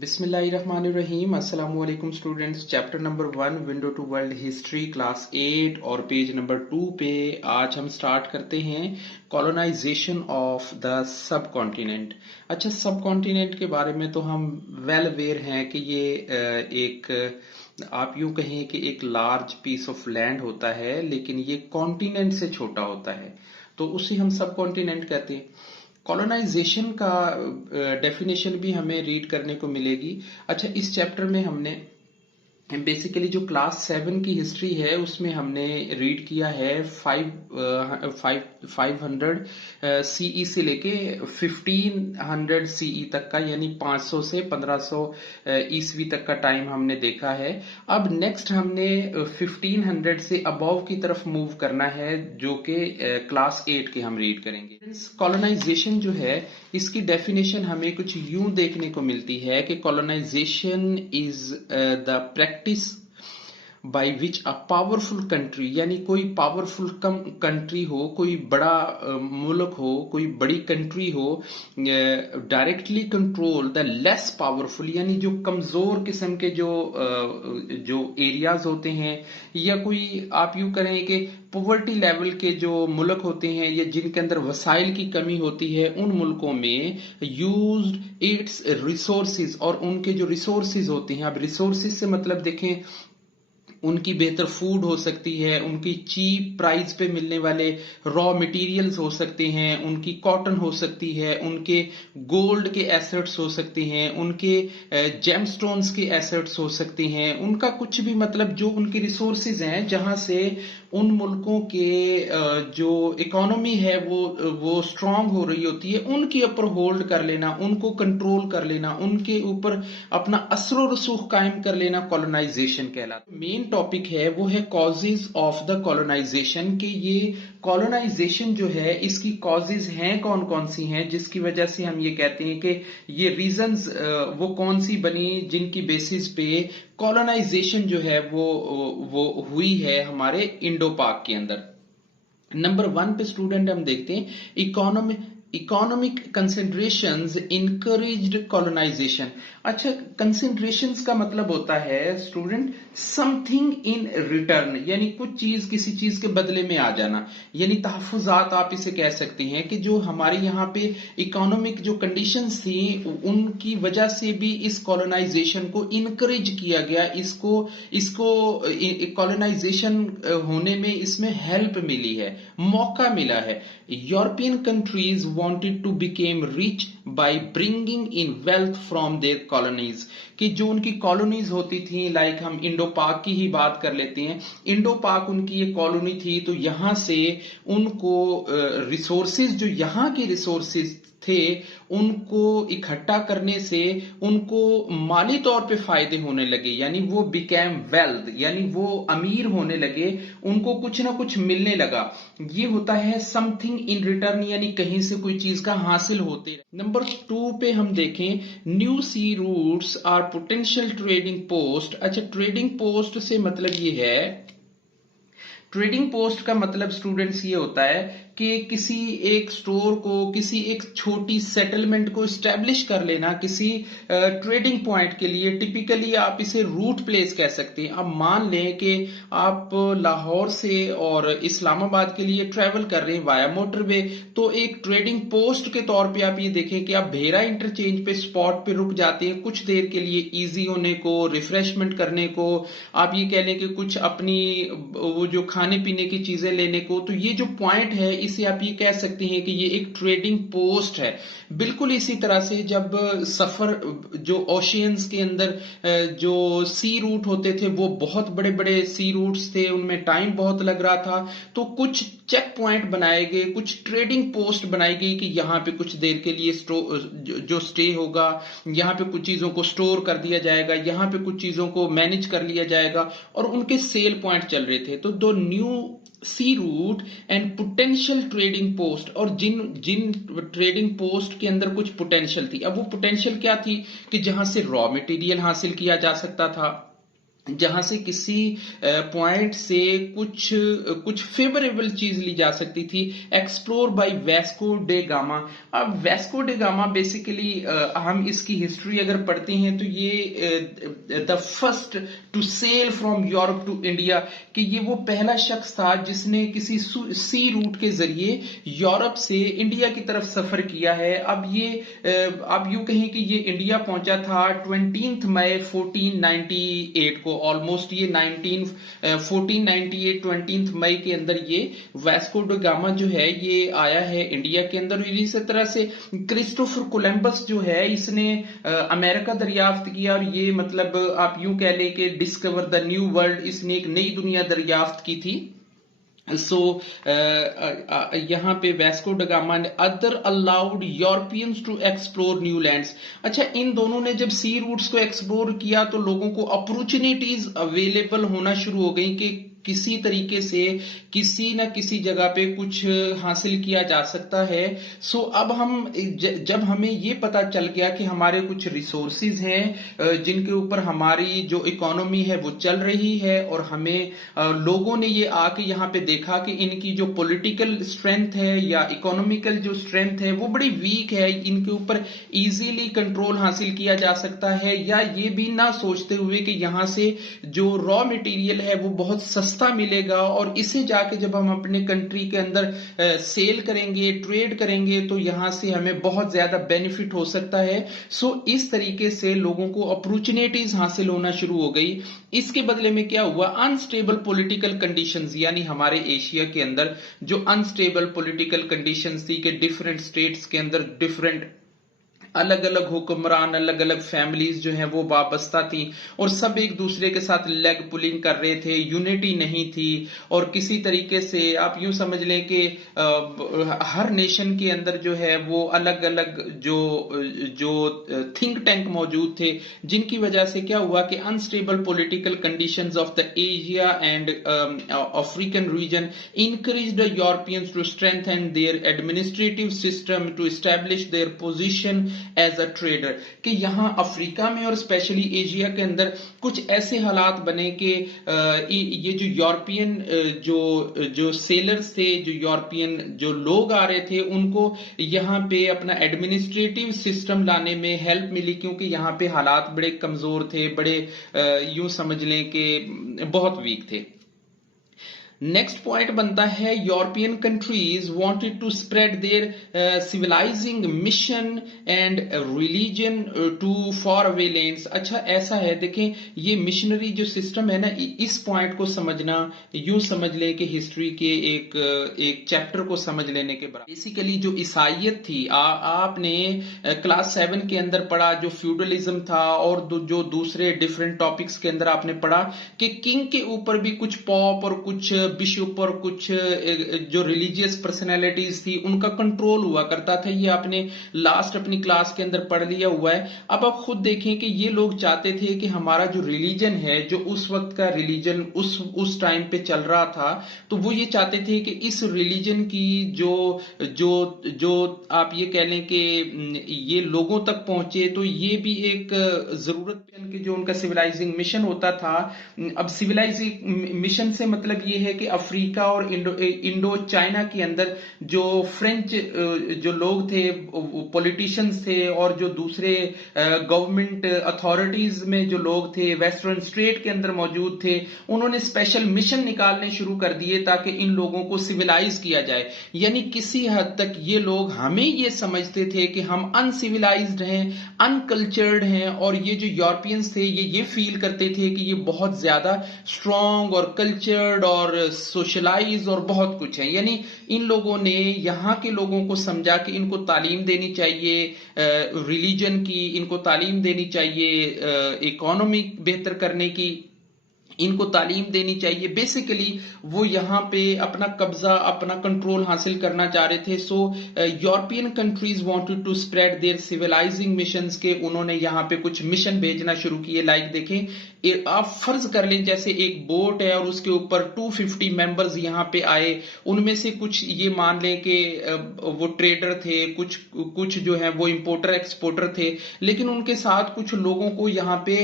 बिस्मिल्लाहिर्रहमानिर्रहीम। अस्सलाम वालेकुम students. Chapter number 1 window to world history class 8 और पेज नंबर 2 पे आज हम स्टार्ट करते हैं colonisation of the subcontinent. अच्छा, सब कॉन्टिनेंट के बारे में तो हम वेल अवेयर हैं कि ये एक आप यूं कहें कि एक लार्ज पीस ऑफ लैंड होता है, लेकिन ये कॉन्टिनेंट से छोटा होता है, तो उसे हम सब कॉन्टिनेंट कहते हैं। कॉलोनाइजेशन का डेफिनेशन भी हमें रीड करने को मिलेगी। अच्छा, इस चैप्टर में हमने बेसिकली जो क्लास 7 की हिस्ट्री है उसमें हमने रीड किया है 500 सीई से लेके 1500 सीई तक का, यानी 500 से 1500 ईस्वी तक का टाइम हमने देखा है। अब नेक्स्ट हमने 1500 से अबव की तरफ मूव करना है, जो कि क्लास 8 के हम रीड करेंगे। कॉलोनाइजेशन जो है इसकी डेफिनेशन हमें कुछ यूं देखने को मिलती है कि colonisation is the practice by which a powerful country, यानी कोई पावरफुल कंट्री हो, कोई बड़ा मुल्क हो, कोई बड़ी कंट्री हो, directly control the less powerful, यानी जो कमजोर किस्म के जो एरियाज होते हैं, या कोई आप यूं करें कि पॉवर्टी लेवल के जो मुल्क होते हैं या जिनके अंदर वसाइल की कमी होती है, उन मुल्कों में यूज्ड इट्स रिसोर्सेज, और उनके जो रिसोर्सेज होते हैं, अब रिसोर्सेज से मतलब देखें उनकी बेहतर फूड हो सकती है, उनकी चीप प्राइस पे मिलने वाले रॉ मटेरियल्स हो सकते हैं, उनकी कॉटन हो सकती है, उनके गोल्ड के एसेट्स हो सकते हैं, उनके जेमस्टोन्स के एसेट्स हो सकते हैं, उनका कुछ भी मतलब जो उनकी रिसोर्सेज हैं, जहां से उन मुल्कों के जो इकोनॉमी है वो स्ट्रांग हो रही होती है, उनके ऊपर होल्ड कर लेना, उनको कंट्रोल कर लेना, उनके ऊपर अपना असर रसूख कायम कर लेना कॉलोनाइजेशन कहलाता है। मेन टॉपिक है वो है कॉजेज ऑफ द कॉलोनाइजेशन, कि ये कॉलोनाइजेशन जो है इसकी कॉजेज हैं कौन कौन सी हैं, जिसकी वजह से हम ये कहते हैं कि ये रीजंस वो कौन सी बनी जिनकी बेसिस पे कॉलोनाइजेशन जो है वो हुई है हमारे इंडो पाक के अंदर। नंबर 1 पे स्टूडेंट हम देखते हैं इकोनॉमिक कंसिडरेशंस इनकरेज्ड कॉलोनाइजेशन। अच्छा, कंसिडरेशंस का मतलब होता है स्टूडेंट समथिंग इन रिटर्न, यानी कुछ चीज किसी चीज के बदले में आ जाना, यानी तहफुजात आप इसे कह सकते हैं कि जो हमारे यहाँ पे इकोनॉमिक जो कंडीशंस थी उनकी वजह से भी इस कॉलोनाइजेशन को इनकरेज किया गया, इसको कॉलोनाइजेशन होने में इसमें हेल्प मिली है, मौका मिला है। European countries wanted to become rich by bringing in wealth from their colonies, कि जो उनकी कॉलोनीज होती थी, लाइक हम इंडो पाक की ही बात कर लेते हैं, इंडो पाक उनकी ये कॉलोनी थी, तो यहां से उनको रिसोर्सेज जो यहाँ के रिसोर्सेज थे उनको इकट्ठा करने से उनको माली तौर पे फायदे होने लगे, यानी वो बिकेम वेल्थ, यानी वो अमीर होने लगे, उनको कुछ ना कुछ मिलने लगा। ये होता है समथिंग इन रिटर्न, यानी कहीं से कोई चीज का हासिल होते। नंबर 2 पे हम देखें new sea routes are potential trading post. अच्छा, ट्रेडिंग पोस्ट से मतलब ये है, ट्रेडिंग पोस्ट का मतलब स्टूडेंट्स ये होता है कि किसी एक स्टोर को, किसी एक छोटी सेटलमेंट को स्टैब्लिश कर लेना किसी ट्रेडिंग पॉइंट के लिए। टिपिकली आप इसे रूट प्लेस कह सकते हैं। अब मान लें कि आप लाहौर से और इस्लामाबाद के लिए ट्रेवल कर रहे हैं वाया मोटरवे, तो एक ट्रेडिंग पोस्ट के तौर पे आप ये देखें कि आप भेरा इंटरचेंज पे स्पॉट पे रुक जाते हैं कुछ देर के लिए, इजी होने को, रिफ्रेशमेंट करने को, आप ये कह लें कि कुछ अपनी वो जो खाने पीने की चीजें लेने को। तो ये जो पॉइंट है इसे आप ये कह सकते हैं कि ये एक ट्रेडिंग पोस्ट है। बिल्कुल इसी तरह से जब सफर जो ओशियंस के अंदर जो सी रूट होते थे वो बहुत बड़े बड़े सी रूट्स थे, उनमें टाइम बहुत लग रहा था, तो कुछ चेक पॉइंट बनाए गए, कुछ ट्रेडिंग पोस्ट बनाई गई कि यहाँ पे कुछ देर के लिए जो स्टे होगा, यहाँ पे कुछ चीजों को स्टोर कर दिया जाएगा, यहाँ पे कुछ चीजों को मैनेज कर लिया जाएगा, और उनके सेल पॉइंट चल रहे थे। तो दो new sea route and potential trading post, और जिन जिन ट्रेडिंग पोस्ट के अंदर कुछ पोटेंशियल थी। अब वो पोटेंशियल क्या थी कि जहां से रॉ मटेरियल हासिल किया जा सकता था, जहां से किसी पॉइंट से कुछ कुछ फेवरेबल चीज ली जा सकती थी। Explore by Vasco da Gama. अब वेस्को डे गामा बेसिकली हम इसकी हिस्ट्री अगर पढ़ते हैं तो ये the first to sail from Europe to India, कि ये वो पहला शख्स था जिसने किसी सी रूट के जरिए यूरोप से इंडिया की तरफ सफर किया है। अब ये आप यूं कहें कि ये इंडिया पहुंचा था 20 मई 1498 को। ऑलमोस्ट ये 1498 20 मई के अंदर ये वास्को ड गामा जो है ये आया है इंडिया के अंदर। इसी तरह से क्रिस्टोफर कोलंबस जो है इसने अमेरिका दरियाफ्त किया, और ये मतलब आप यूं कह लें कि डिस्कवर द न्यू वर्ल्ड, इसने एक नई दुनिया दरियाफ्त की थी। सो यहाँ पे वेस्को ड गामा ने other allowed Europeans to explore new lands. अच्छा, इन दोनों ने जब सी रूट्स को एक्सप्लोर किया तो लोगों को अपॉर्चुनिटीज अवेलेबल होना शुरू हो गई कि किसी तरीके से किसी न किसी जगह पे कुछ हासिल किया जा सकता है। सो अब हम जब हमें ये पता चल गया कि हमारे कुछ रिसोर्सेज हैं जिनके ऊपर हमारी जो इकोनॉमी है वो चल रही है, और हमें लोगों ने ये आके यहाँ पे देखा कि इनकी जो पॉलिटिकल स्ट्रेंथ है या इकोनॉमिकल जो स्ट्रेंथ है वो बड़ी वीक है, इनके ऊपर इजीली कंट्रोल हासिल किया जा सकता है, या ये भी ना सोचते हुए कि यहाँ से जो रॉ मटेरियल है वो बहुत सस्ता मिलेगा, और इसे जाके जब हम अपने कंट्री के अंदर सेल करेंगे, ट्रेड करेंगे, तो यहां से हमें बहुत ज्यादा बेनिफिट हो सकता है। सो इस तरीके से लोगों को अपॉर्चुनिटीज हासिल होना शुरू हो गई। इसके बदले में क्या हुआ, अनस्टेबल पॉलिटिकल कंडीशंस, यानी हमारे एशिया के अंदर जो अनस्टेबल पॉलिटिकल कंडीशंस थी कि डिफरेंट स्टेट्स के अंदर डिफरेंट अलग अलग हुक्मरान, अलग अलग फैमिलीज जो हैं वो वाबस्ता थी, और सब एक दूसरे के साथ लेग पुलिंग कर रहे थे, यूनिटी नहीं थी। और किसी तरीके से आप यूं समझ लें कि हर नेशन के अंदर जो है वो अलग अलग जो जो थिंक टैंक मौजूद थे, जिनकी वजह से क्या हुआ कि unstable political conditions of the Asia and African region encouraged the Europeans to strengthen their administrative system to establish their position as a trader। कि यहाँ अफ्रीका में और स्पेशली एशिया के अंदर कुछ ऐसे हालात बने कि ये जो यूरोपियन जो जो सेलर्स थे, जो यूरोपियन जो लोग आ रहे थे, उनको यहाँ पे अपना एडमिनिस्ट्रेटिव सिस्टम लाने में हेल्प मिली, क्योंकि यहाँ पे हालात बड़े कमजोर थे, बड़े यूं समझ लें कि बहुत वीक थे। नेक्स्ट पॉइंट बनता है European countries wanted to spread their civilising mission and religion to far away lands. अच्छा, ऐसा है, देखें ये मिशनरी जो सिस्टम है ना, इस पॉइंट को समझना यूं समझ लें कि हिस्ट्री के एक चैप्टर को समझ लेने के बराबर। बेसिकली जो ईसाइयत थी, आपने क्लास 7 के अंदर पढ़ा, जो फ्यूडलिज्म था, और जो दूसरे डिफरेंट टॉपिक्स के अंदर आपने पढ़ा कि किंग के ऊपर भी कुछ पॉप और कुछ बिशप और कुछ जो रिलीजियस पर्सनैलिटीज थी उनका कंट्रोल हुआ करता था। ये आपने लास्ट अपनी क्लास के अंदर पढ़ लिया हुआ है। अब आप खुद देखें कि ये लोग चाहते थे कि हमारा जो रिलीजन है, जो उस वक्त का रिलीजन उस टाइम पे चल रहा था, तो वो ये चाहते थे कि इस रिलीजन की जो जो जो आप ये कह लें कि ये लोगों तक पहुंचे, तो ये भी एक जरूरत के जो उनका सिविलाइजिंग मिशन होता था। अब सिविलाइजिंग मिशन से मतलब ये है कि अफ्रीका और इंडो चाइना के अंदर जो फ्रेंच जो लोग थे, पॉलिटिशियंस थे, और जो दूसरे गवर्नमेंट अथॉरिटीज में जो लोग थे, वेस्टर्न स्टेट के अंदर मौजूद थे, उन्होंने स्पेशल मिशन निकालने शुरू कर दिए ताकि इन लोगों को सिविलाइज किया जाए। यानी किसी हद तक ये लोग हमें ये समझते थे कि हम अनसिविलाइज्ड हैं, अनकल्चर्ड हैं, और ये जो यूरोपियंस थे ये फील करते थे कि ये बहुत ज्यादा स्ट्रॉन्ग और कल्चर्ड और सोशलाइज और बहुत कुछ है। यानी इन लोगों ने यहाँ के लोगों को समझा कि इनको तालीम देनी चाहिए रिलीजन की, इनको तालीम देनी चाहिए इकोनॉमी बेहतर करने की, इनको तालीम देनी चाहिए। बेसिकली वो यहाँ पे अपना कब्जा, अपना कंट्रोल हासिल करना चाह रहे थे। So European countries wanted to spread their civilising missions के उन्होंने यहाँ पे कुछ मिशन भेजना शुरू किए। लाइक देखें, आप फर्ज कर लें जैसे एक बोट है और उसके ऊपर 250 मेंबर्स यहाँ पे आए, उनमें से कुछ ये मान लें कि वो ट्रेडर थे, कुछ कुछ जो है वो इंपोर्टर एक्सपोर्टर थे, लेकिन उनके साथ कुछ लोगों को यहाँ पे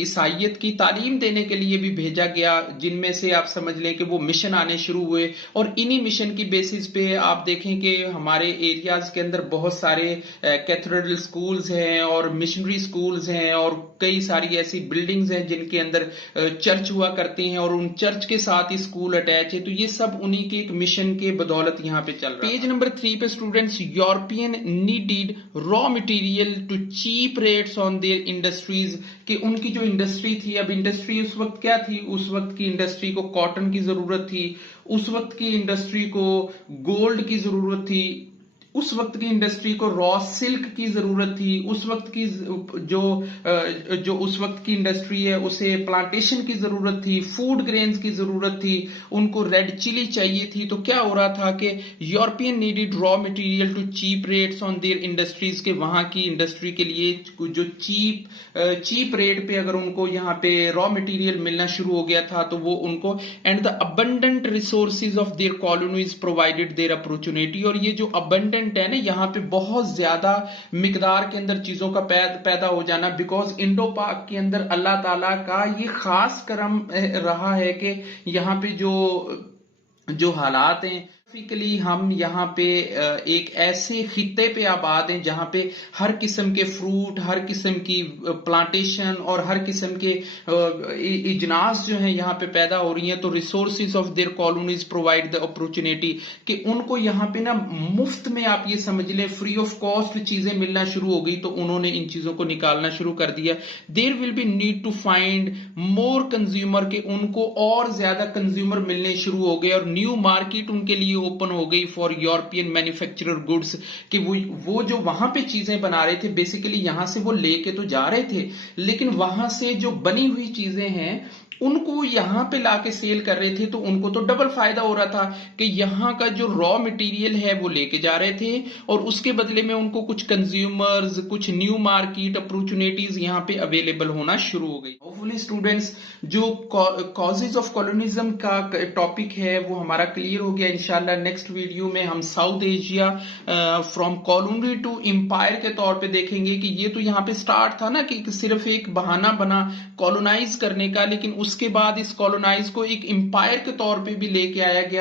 ईसाइयत की तालीम देने के लिए भी भेजा गया, जिनमें से आप समझ लें कि वो मिशन आने शुरू हुए। और इन्हीं मिशन की बेसिस पे आप देखें कि हमारे एरियाज के अंदर बहुत सारे कैथेड्रल स्कूल्स हैं और मिशनरी स्कूल्स हैं और कई सारी ऐसी बिल्डिंग्स हैं जिनके अंदर चर्च हुआ करते हैं और उन चर्च के साथ ही स्कूल अटैच है। तो ये सब उन्हीं के एक मिशन के बदौलत यहाँ पे चल रहा है। पेज नंबर 3 पे students, European needed raw material to cheap rates on their industries, कि उनकी जो इंडस्ट्री थी, अब इंडस्ट्री उस वक्त क्या थी, उस वक्त की इंडस्ट्री को कॉटन की जरूरत थी, उस वक्त की इंडस्ट्री को गोल्ड की जरूरत थी, उस वक्त की इंडस्ट्री को रॉ सिल्क की जरूरत थी, उस वक्त की जो उस वक्त की इंडस्ट्री है उसे प्लांटेशन की जरूरत थी, फूड ग्रेन्स की जरूरत थी, उनको रेड चिली चाहिए थी। तो क्या हो रहा था कि European needed raw material to cheap rates on their industries, के वहां की इंडस्ट्री के लिए जो चीप रेट पे अगर उनको यहाँ पे रॉ मटेरियल मिलना शुरू हो गया था तो वो उनको, and the abundant resources of their colonies provided their opportunity, और ये जो अबंडेंट है ना, यहाँ पे बहुत ज्यादा मिकदार के अंदर चीजों का पैदा हो जाना, बिकॉज इंडो पाक के अंदर अल्लाह ताला का ये खास करम रहा है कि यहाँ पे जो हालात हैं, हम यहाँ पे एक ऐसे खित्ते पे आबाद हैं जहाँ पे हर किस्म के फ्रूट, हर किस्म की प्लांटेशन और हर किस्म के इजनास जो हैं यहाँ पे पैदा हो रही हैं। तो resources of their colonies provide the opportunity, कि उनको यहाँ पे ना मुफ्त में, आप ये समझ लें फ्री ऑफ कॉस्ट चीजें मिलना शुरू हो गई, तो उन्होंने इन चीजों को निकालना शुरू कर दिया। There will be need to find more consumer, के उनको और ज्यादा कंज्यूमर मिलने शुरू हो गए और न्यू मार्केट उनके लिए ओपन हो गई फॉर यूरोपियन मैन्युफैक्चरर गुड्स, कि वो जो वहां पे चीजें बना रहे थे, बेसिकली यहां से वो लेके तो जा रहे थे, लेकिन वहां से जो बनी हुई चीजें हैं उनको यहां पे लाके सेल कर रहे थे, तो उनको तो डबल फायदा हो रहा था कि यहां का जो रॉ मटेरियल है वो लेके जा रहे थे और उसके बदले में उनको कुछ कंज्यूमर्स, कुछ न्यू मार्केट अपॉर्चुनिटीज यहां पे अवेलेबल होना शुरू हो गई। होपफुली स्टूडेंट्स, जो कॉजेज ऑफ कॉलोनिज्म का टॉपिक है वो हमारा क्लियर हो गया। इंशाल्लाह नेक्स्ट वीडियो में हम South Asia from colony to empire के तौर पे देखेंगे कि ये तो यहाँ पे स्टार्ट था ना कि सिर्फ एक बहाना बना कॉलोनाइज करने का, लेकिन उसके बाद इस कॉलोनाइज को एक एम्पायर के तौर पे भी लेके आया गया।